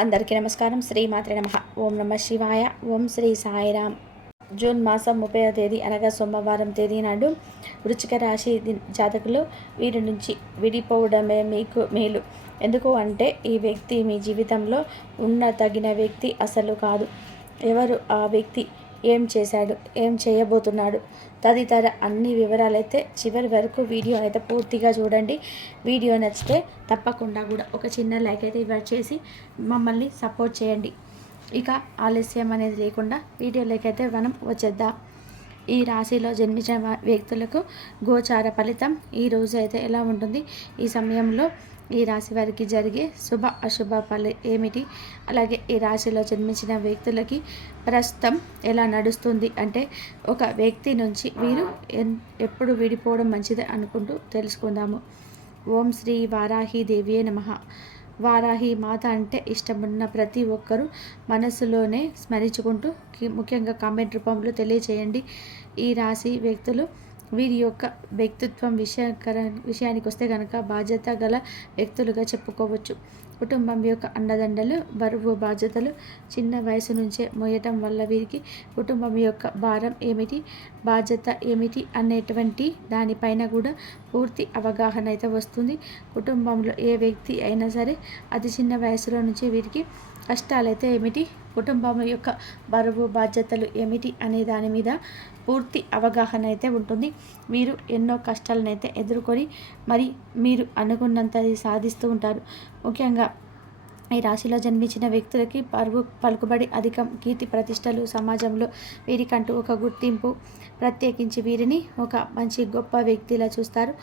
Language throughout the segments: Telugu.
అందరికీ నమస్కారం. శ్రీమాత్రే నమః. ఓం నమ శివాయ. ఓం శ్రీ సాయిరామ్. జూన్ మాసం 30వ తేదీ అనగా సోమవారం తేదీ నాడు వృశ్చిక రాశి జాతకులు వీరి నుంచి విడిపోవడమే మీకు మేలు. ఎందుకు అంటే ఈ వ్యక్తి మీ జీవితంలో ఉన్న తగిన వ్యక్తి అసలు కాదు. ఎవరు ఆ వ్యక్తి, ఏం చేశాడు, ఏం చేయబోతున్నాడు తదితర అన్ని వివరాలైతే చివరి వరకు వీడియో అయితే పూర్తిగా చూడండి. వీడియో నచ్చితే తప్పకుండా కూడా ఒక చిన్న లైక్ అయితే చేసి మమ్మల్ని సపోర్ట్ చేయండి. ఇక ఆలస్యం అనేది లేకుండా వీడియోలోకి అయితే మనం వచ్చేద్దాం. ఈ రాశిలో జన్మించిన వ్యక్తులకు గోచార ఫలితం ఈ రోజు అయితే ఎలా ఉంటుంది, ఈ సమయంలో ఈ రాశి వారికి జరిగే శుభ అశుభ ఏమిటి, అలాగే ఈ రాశిలో జన్మించిన వ్యక్తులకి ప్రస్తుతం ఎలా నడుస్తుంది అంటే ఒక వ్యక్తి నుంచి వీరు ఎప్పుడు విడిపోవడం మంచిది అనుకుంటూ తెలుసుకుందాము. ఓం శ్రీ వారాహి దేవియే నమః. వారాహి మాత అంటే ఇష్టమున్న ప్రతి ఒక్కరూ మనసులోనే స్మరించుకుంటూ ముఖ్యంగా కామెంట్ రూపంలో తెలియచేయండి. ఈ రాశి వ్యక్తులు వీరి యొక్క వ్యక్తిత్వం విషయానికి వస్తే కనుక బాధ్యత గల వ్యక్తులుగా చెప్పుకోవచ్చు. కుటుంబం యొక్క అండదండలు, బరువు బాధ్యతలు చిన్న వయసు నుంచే మోయటం వల్ల వీరికి కుటుంబం యొక్క భారం ఏమిటి, బాధ్యత ఏమిటి అనేటువంటి దానిపైన కూడా పూర్తి అవగాహన అయితే వస్తుంది. కుటుంబంలో ఏ వ్యక్తి అయినా సరే అతి చిన్న వయసులో నుంచి వీరికి కష్టాలైతే ఏమిటి, కుటుంబం యొక్క బరువు బాధ్యతలు ఏమిటి అనే దాని మీద పూర్తి అవగాహన అయితే ఉంటుంది. వీరు ఎన్నో కష్టాలను అయితే ఎదుర్కొని మరి మీరు అనుకున్నంతది సాధిస్తూ ఉంటారు. ముఖ్యంగా ఈ రాశిలో జన్మించిన వ్యక్తులకి పలుకుబడి అధికం, కీర్తి ప్రతిష్టలు సమాజంలో వీరికంటూ ఒక గుర్తింపు, ప్రత్యేకించి వీరిని ఒక మంచి గొప్ప వ్యక్తిలా చూస్తారు.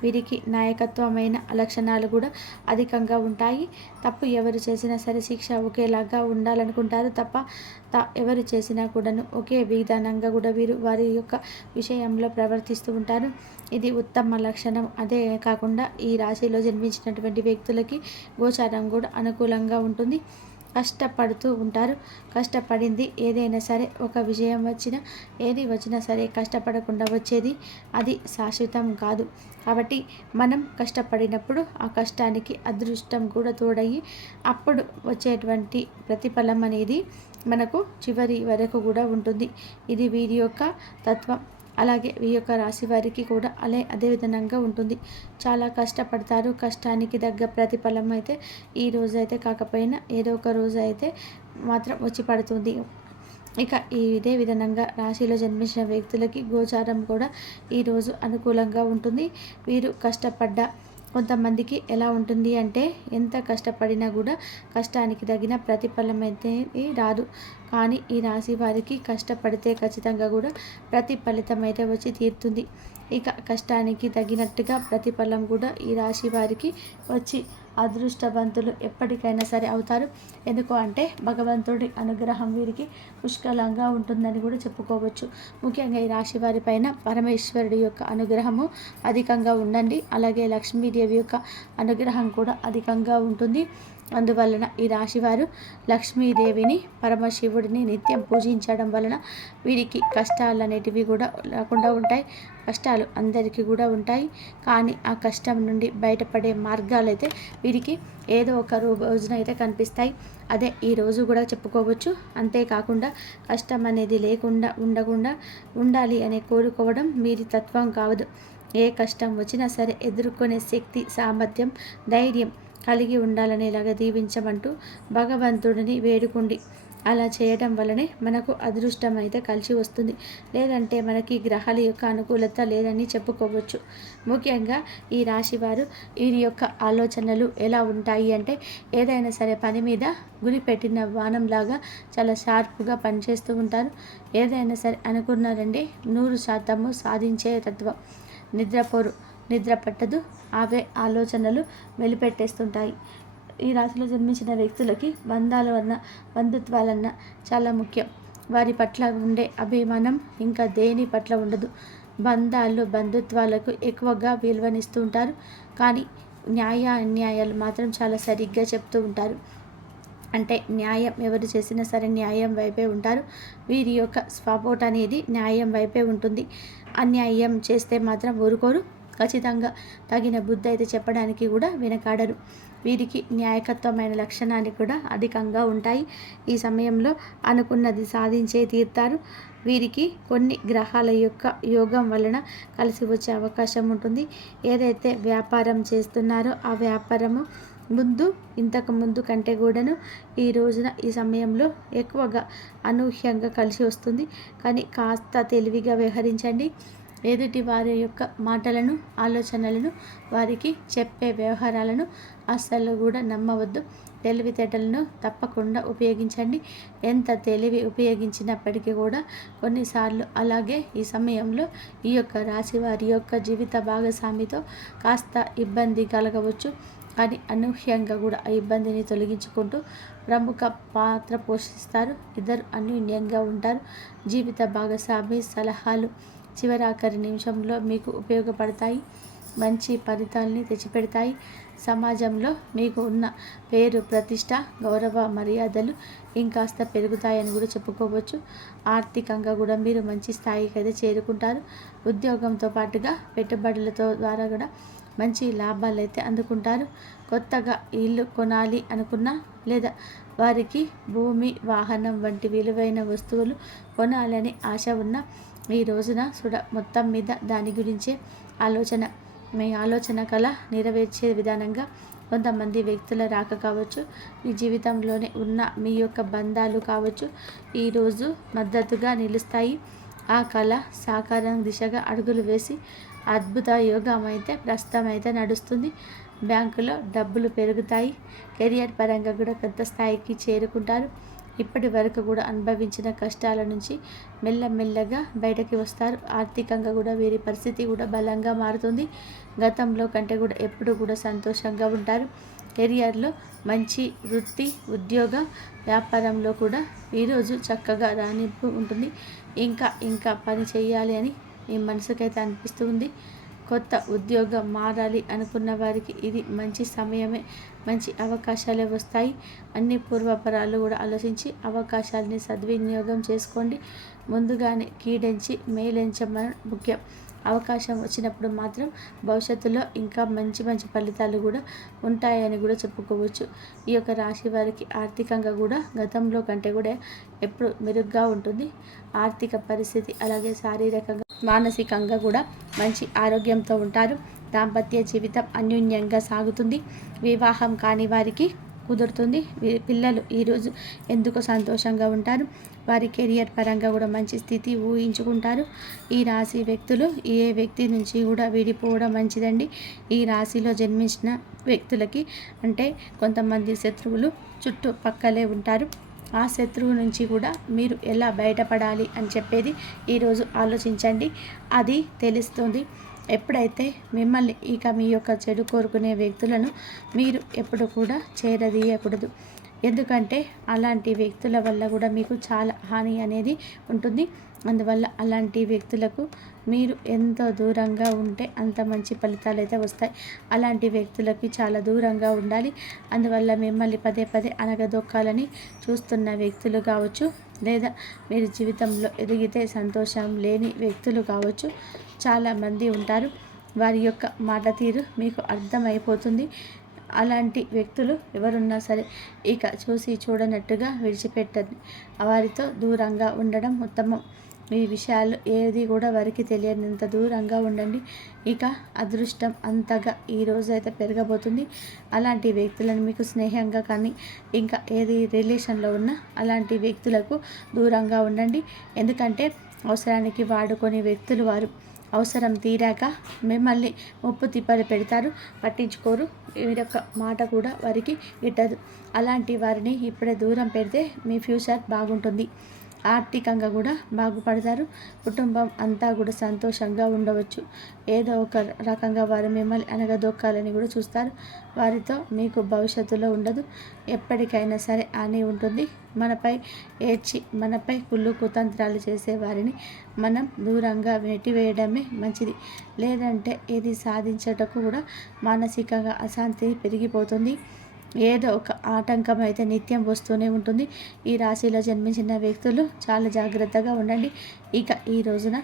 వీరికి నాయకత్వమైన లక్షణాలు కూడా అధికంగా ఉంటాయి. తప్పు ఎవరు చేసినా సరే శిక్ష ఒకేలాగా ఉండాలనుకుంటారు తప్ప ఎవరు చేసినా కూడాను ఒకే విధానంగా కూడా వీరు వారి యొక్క విషయంలో ప్రవర్తిస్తూ ఉంటారు. ఇది ఉత్తమ లక్షణం. అదే కాకుండా ఈ రాశిలో జన్మించినటువంటి వ్యక్తులకి గోచారం కూడా అనుకూలంగా ఉంటుంది. కష్టపడుతూ ఉంటారు. కష్టపడింది ఏదైనా సరే, ఒక విజయం ఏది వచ్చినా సరే కష్టపడకుండా వచ్చేది అది శాశ్వతం కాదు. కాబట్టి మనం కష్టపడినప్పుడు ఆ కష్టానికి అదృష్టం కూడా తోడయ్యి అప్పుడు వచ్చేటువంటి ప్రతిఫలం అనేది మనకు చివరి వరకు కూడా ఉంటుంది. ఇది వీరి యొక్క తత్వం. అలాగే ఈ యొక్క రాశి వారికి కూడా అదే విధంగా ఉంటుంది. చాలా కష్టపడతారు. కష్టానికి తగ్గ ప్రతిఫలం అయితే ఈ రోజు అయితే కాకపోయినా ఏదో ఒక రోజు అయితే మాత్రం వచ్చి పడుతుంది. ఇక ఇదే విధంగా రాశిలో జన్మించిన వ్యక్తులకి గోచారం కూడా ఈరోజు అనుకూలంగా ఉంటుంది. వీరు కష్టపడ్డ కొంతమందికి ఎలా ఉంటుంది అంటే ఎంత కష్టపడినా కూడా కష్టానికి తగిన ప్రతిఫలం అయితే రాదు. కానీ ఈ రాశి వారికి కష్టపడితే ఖచ్చితంగా కూడా ప్రతిఫలితం అయితే వచ్చి తీరుతుంది. ఇక కష్టానికి తగినట్టుగా ప్రతిఫలం కూడా ఈ రాశి వారికి వచ్చి అదృష్టవంతులు ఎప్పటికైనా సరే అవుతారు. ఎందుకు అంటే భగవంతుడి అనుగ్రహం వీరికి పుష్కలంగా ఉంటుందని కూడా చెప్పుకోవచ్చు. ముఖ్యంగా ఈ రాశి వారి పైన పరమేశ్వరుడి యొక్క అనుగ్రహము అధికంగా ఉండండి. అలాగే లక్ష్మీదేవి యొక్క అనుగ్రహం కూడా అధికంగా ఉంటుంది. అందువలన ఈ రాశివారు లక్ష్మీదేవిని, పరమశివుడిని నిత్యం పూజించడం వలన వీరికి కష్టాలు అనేటివి కూడా లేకుండా ఉంటాయి. కష్టాలు అందరికీ కూడా ఉంటాయి, కానీ ఆ కష్టం నుండి బయటపడే మార్గాలు అయితే వీరికి ఏదో ఒక రోజున అయితే కనిపిస్తాయి. అదే ఈ రోజు కూడా చెప్పుకోవచ్చు. అంతేకాకుండా కష్టం అనేది ఉండకుండా ఉండాలి అనే కోరుకోవడం వీరి తత్వం కావదు. ఏ కష్టం వచ్చినా సరే ఎదుర్కొనే శక్తి, సామర్థ్యం, ధైర్యం కలిగి ఉండాలనేలాగా దీవించమంటూ భగవంతుడిని వేడుకోండి. అలా చేయడం వల్లనే మనకు అదృష్టం అయితే కలిసి వస్తుంది. లేదంటే మనకి గ్రహాల యొక్క అనుకూలత లేదని చెప్పుకోవచ్చు. ముఖ్యంగా ఈ రాశి వారు వీరి యొక్క ఆలోచనలు ఎలా ఉంటాయి అంటే ఏదైనా సరే పని మీద గురి పెట్టిన బాణంలాగా చాలా షార్ప్గా పనిచేస్తూ ఉంటారు. ఏదైనా సరే అనుకున్నారంటే 100% సాధించే తత్వం. నిద్ర పట్టదు. అవే ఆలోచనలు వెలిపెట్టేస్తుంటాయి. ఈ రాశిలో జన్మించిన వ్యక్తులకి బంధుత్వాలన్నా చాలా ముఖ్యం. వారి పట్ల ఉండే అభిమానం ఇంకా దేని పట్ల ఉండదు. బంధుత్వాలకు ఎక్కువగా విలువనిస్తూ ఉంటారు. కానీ అన్యాయాలు మాత్రం చాలా సరిగ్గా చెప్తూ ఉంటారు. అంటే న్యాయం ఎవరు చేసినా సరే న్యాయం వైపే ఉంటారు. వీరి యొక్క సపోర్ట్ అనేది న్యాయం వైపే ఉంటుంది. అన్యాయం చేస్తే మాత్రం ఊరుకోరు. ఖచ్చితంగా తగిన బుద్ధి అయితే చెప్పడానికి కూడా వెనకాడరు. వీరికి న్యాయకత్వమైన లక్షణాలు కూడా అధికంగా ఉంటాయి. ఈ సమయంలో అనుకున్నది సాధించే తీరుతారు. వీరికి కొన్ని గ్రహాల యొక్క యోగం వలన కలిసి వచ్చే అవకాశం ఉంటుంది. ఏదైతే వ్యాపారం చేస్తున్నారో ఆ వ్యాపారము ఇంతకు ముందు కంటే కూడాను ఈ రోజున ఈ సమయంలో ఎక్కువగా అనూహ్యంగా కలిసి వస్తుంది. కానీ కాస్త తెలివిగా వ్యవహరించండి. ఎదుటి వారి యొక్క మాటలను, ఆలోచనలను, వారికి చెప్పే వ్యవహారాలను అస్సలు కూడా నమ్మవద్దు. తెలివితేటలను తప్పకుండా ఉపయోగించండి. ఎంత తెలివి ఉపయోగించినప్పటికీ కూడా కొన్నిసార్లు అలాగే ఈ సమయంలో ఈ యొక్క రాశి వారి యొక్క జీవిత భాగస్వామితో కాస్త ఇబ్బంది కలగవచ్చు. కానీ అనూహ్యంగా కూడా ఆ ఇబ్బందిని తొలగించుకుంటూ ప్రముఖ పాత్ర పోషిస్తారు. ఇద్దరు అన్యోన్యంగా ఉంటారు. జీవిత భాగస్వామి సలహాలు చివరాఖరి నిమిషంలో మీకు ఉపయోగపడతాయి. మంచి ఫలితాలని తెచ్చిపెడతాయి. సమాజంలో మీకు ఉన్న పేరు, ప్రతిష్ట, గౌరవ మర్యాదలు ఇంకాస్త పెరుగుతాయని కూడా చెప్పుకోవచ్చు. ఆర్థికంగా కూడా మీరు మంచి స్థాయికి అయితే చేరుకుంటారు. ఉద్యోగంతో పాటుగా పెట్టుబడులతో ద్వారా కూడా మంచి లాభాలు అయితే అందుకుంటారు. కొత్తగా ఇల్లు కొనాలి అనుకున్నా లేదా వారికి భూమి, వాహనం వంటి విలువైన వస్తువులు కొనాలని ఆశ ఉన్న ఈ రోజున మొత్తం మీద దాని గురించే మీ ఆలోచన కళ నెరవేర్చే విధానంగా కొంతమంది వ్యక్తుల రాక కావచ్చు, మీ జీవితంలోనే ఉన్న మీ యొక్క బంధాలు కావచ్చు, ఈరోజు మద్దతుగా నిలుస్తాయి. ఆ కళ సాకారం దిశగా అడుగులు వేసి అద్భుత యోగం అయితే ప్రస్తుతం అయితే నడుస్తుంది. బ్యాంకులో డబ్బులు పెరుగుతాయి. కెరియర్ పరంగా కూడా పెద్ద స్థాయికి చేరుకుంటారు. ఇప్పటి వరకు కూడా అనుభవించిన కష్టాల నుంచి మెల్లమెల్లగా బయటకి వస్తారు. ఆర్థికంగా కూడా వీరి పరిస్థితి కూడా బలంగా మారుతుంది. గతంలో కంటే కూడా ఎప్పుడు కూడా సంతోషంగా ఉంటారు. కెరియర్లో మంచి వృత్తి, ఉద్యోగ, వ్యాపారంలో కూడా ఈరోజు చక్కగా రాణింపు ఉంటుంది. ఇంకా పని చేయాలి అని మీ మనసుకైతే అనిపిస్తుంది. కొత్త ఉద్యోగం మారాలి అనుకున్న వారికి ఇది మంచి సమయమే. మంచి అవకాశాలే వస్తాయి. అన్ని పూర్వపరాలు కూడా ఆలోచించి అవకాశాలని సద్వినియోగం చేసుకోండి. ముందుగానే కీడెంచి మేలెంచమని ముఖ్యం. అవకాశం వచ్చినప్పుడు మాత్రం భవిష్యత్తులో ఇంకా మంచి మంచి ఫలితాలు కూడా ఉంటాయని కూడా చెప్పుకోవచ్చు. ఈ యొక్క రాశి వారికి ఆర్థికంగా కూడా గతంలో కంటే కూడా ఎప్పుడు మెరుగ్గా ఉంటుంది. ఆర్థిక పరిస్థితి అలాగే శారీరకంగా, మానసికంగా కూడా మంచి ఆరోగ్యంతో ఉంటారు. దాంపత్య జీవితం అన్యోన్యంగా సాగుతుంది. వివాహం కాని వారికి కుదురుతుంది. పిల్లలు ఈరోజు ఎందుకు సంతోషంగా ఉంటారు. వారి కెరియర్ పరంగా కూడా మంచి స్థితి ఊహించుకుంటారు. ఈ రాశి వ్యక్తులు ఏ వ్యక్తి నుంచి కూడా విడిపోవడం మంచిదండి. ఈ రాశిలో జన్మించిన వ్యక్తులకి అంటే కొంతమంది శత్రువులు చుట్టుపక్కలే ఉంటారు. ఆ శత్రువు నుంచి కూడా మీరు ఎలా బయటపడాలి అని చెప్పేది ఈరోజు ఆలోచించండి. అది తెలుస్తుంది. ఎప్పుడైతే మిమ్మల్ని మీ యొక్క చెడు కోరుకునే వ్యక్తులను మీరు ఎప్పుడు కూడా చేరదీయకూడదు. ఎందుకంటే అలాంటి వ్యక్తుల వల్ల కూడా మీకు చాలా హాని అనేది ఉంటుంది. అందువల్ల అలాంటి వ్యక్తులకు మీరు ఎంతో దూరంగా ఉంటే అంత మంచి ఫలితాలు అయితే వస్తాయి. అలాంటి వ్యక్తులకి చాలా దూరంగా ఉండాలి. అందువల్ల మిమ్మల్ని పదే పదే అనగదొక్కాలని చూస్తున్న వ్యక్తులు కావచ్చు, లేదా మీరు జీవితంలో ఎదిగితే సంతోషం లేని వ్యక్తులు కావచ్చు, చాలామంది ఉంటారు. వారి యొక్క మాట తీరు మీకు అర్థమైపోతుంది. అలాంటి వ్యక్తులు ఎవరున్నా సరే ఇక చూసి చూడనట్టుగా విడిచిపెట్టండి. వారితో దూరంగా ఉండడం ఉత్తమం. మీ విషయాలు ఏది కూడా వారికి తెలియనంత దూరంగా ఉండండి. ఇక అదృష్టం అంతగా ఈరోజు అయితే పెరగబోతుంది. అలాంటి వ్యక్తులను మీకు స్నేహంగా కానీ ఇంకా ఏది రిలేషన్లో ఉన్నా అలాంటి వ్యక్తులకు దూరంగా ఉండండి. ఎందుకంటే అవసరానికి వాడుకొని వ్యక్తులు వారు. అవసరం తీరాక మిమ్మల్ని ముప్పు తిప్పలు పెడతారు, పట్టించుకోరు. వీరొక్క మాట కూడా వారికి గిట్టదు. అలాంటి వారిని ఇప్పుడే దూరం పెడితే మీ ఫ్యూచర్ బాగుంటుంది. ఆర్థికంగా కూడా బాగుపడతారు. కుటుంబం అంతా కూడా సంతోషంగా ఉండవచ్చు. ఏదో ఒక రకంగా వారు మిమ్మల్ని అనగదొక్కాలని కూడా చూస్తారు. వారితో మీకు భవిష్యత్తులో ఉండదు. ఎప్పటికైనా సరే అని ఉంటుంది. మనపై ఏడ్చి మనపై కుళ్ళు కుతంత్రాలు చేసే వారిని మనం దూరంగా నెట్టివేయడమే మంచిది. లేదంటే ఏది సాధించటకు కూడా మానసికంగా అశాంతి పెరిగిపోతుంది. ఏదో ఒక ఆటంకం అయితే నిత్యం వస్తూనే ఉంటుంది. ఈ రాశిలో జన్మించిన వ్యక్తులు చాలా జాగ్రత్తగా ఉండండి. ఇక ఈ రోజున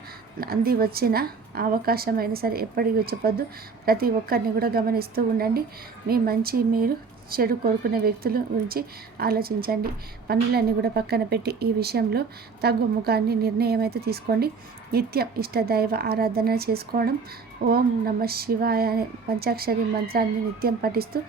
అంది వచ్చిన అవకాశమైనా సరే ఎప్పటికీ చెప్పొద్దు. ప్రతి ఒక్కరిని కూడా గమనిస్తూ ఉండండి. మీ మంచి మీరు చెడు కోరుకునే వ్యక్తుల గురించి ఆలోచించండి. పనులన్నీ కూడా పక్కన పెట్టి ఈ విషయంలో తగ్గుముఖాన్ని నిర్ణయం అయితే తీసుకోండి. నిత్యం ఇష్టదైవ ఆరాధన చేసుకోవడం, ఓం నమ శివాయ అనే పంచాక్షరి మంత్రాన్ని నిత్యం పఠిస్తూ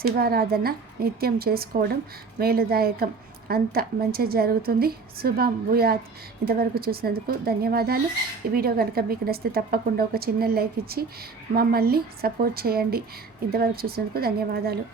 శివారాధన నిత్యం చేసుకోవడం మేలుదాయకం. అంత మంచి జరుగుతుంది. శుభం భూయాత్. ఇంతవరకు చూసినందుకు ధన్యవాదాలు. ఈ వీడియో కనుక మీకు నచ్చితే తప్పకుండా ఒక చిన్న లైక్ ఇచ్చి మమ్మల్ని సపోర్ట్ చేయండి. ఇంతవరకు చూసినందుకు ధన్యవాదాలు.